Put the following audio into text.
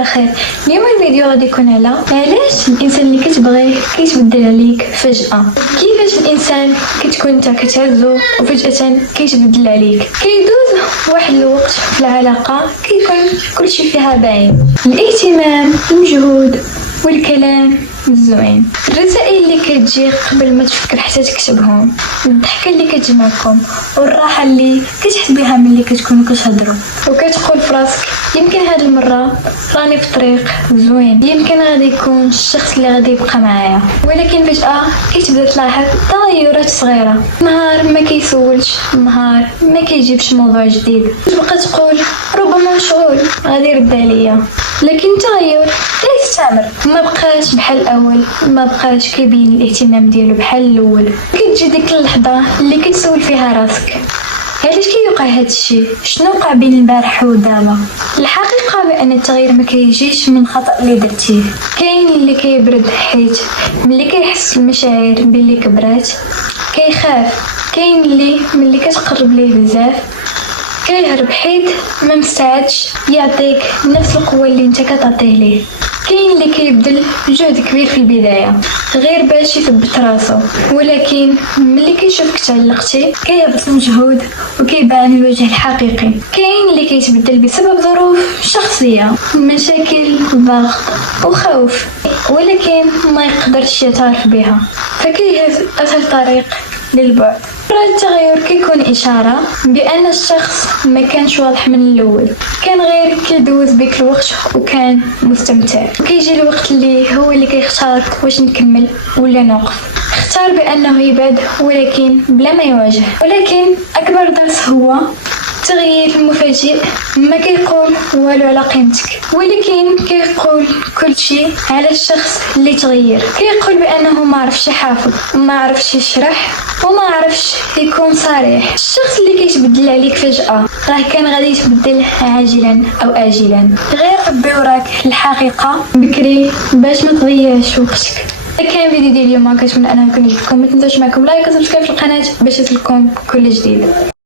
على خير. اليوم الفيديو غادي يكون على علاش الانسان اللي كتبغيه كيتبدل عليك فجأة. كيفاش الانسان كتكون انت كتعزو وفجأة كيتبدل عليك. كيدوز واحد الوقت في العلاقة كيكون كلشي فيها باين، الاهتمام، المجهود والكلام الزوين، الرسائل اللي كتجي قبل ما تفكر حتى تكتبهم، الضحكه اللي كتجمعكم والراحه اللي كتحس بها ملي كتكونوا كتهضروا وكتقول فراسك يمكن هاد المره راني في طريق زوين، يمكن غادي يكون الشخص اللي غادي يبقى معايا. ولكن فجاه كتبدا تلاحظ تغيرات صغيره، نهار ما كيسولش، نهار ما كيجيبش موضوع جديد، تبقى تقول ربما مشغول غادي يرد عليا. لكن التغير لا يستمر، ما بقاش بحال الاول، ما بقاش كيبين الاهتمام ديالو بحال الاول. كتجي ديك اللحظه اللي كتسول فيها راسك علاش كيوقع هذا الشيء، شنو وقع بين البارح ودابا. الحقيقه بان التغيير ما كيجيش من خطا اللي درتيه، كاين اللي كيبرد حيت ملي كيحس المشاعر باللي كبرات كيخاف، كاين اللي ملي كتقرب ليه بزاف كيهرب حيت ما مستعدش يعطيك نفس القوه اللي انت كتعطيه ليه، كاين اللي كيبذل جهد كبير في البدايه غير باش يثبت راسو، ولكن ملي كيشوفك تعلقتي كيهبط المجهود وكيبان الوجه الحقيقي. كاين اللي كيتبدل بسبب ظروف شخصيه، مشاكل، ضغط وخوف، ولكن ما يقدرش يعترف بها فكيهز اسهل طريق للبعد. التغير كيكون إشارة بأن الشخص ما كانش واضح من الأول، كان غير كيدوز بك الوقت وكان مستمتع، وكيجي الوقت اللي هو اللي كيختار واش نكمل ولا نوقف. اختار بأنه يبعد ولكن بلا ما يواجه. ولكن أكبر درس هو التغيير المفاجئ ما كيقول والو على قيمتك، ولكن كيقول كل شيء على الشخص اللي تغير. كيقول بانه ما عرفش يحافظ، ما عرفش يشرح، وما عرفش يكون صريح. الشخص اللي كيتبدل عليك فجأة راه كان غادي يتبدل عاجلا او اجلا، غير ربي وراك الحقيقة بكري باش ما تضيعش وقتك. كان فيديو ديال اليوم كنتمنى انه يكون عجبكم، ما تنساوش معكم لايك وسبسكرايب في القناه باش يوصلكم كل جديد.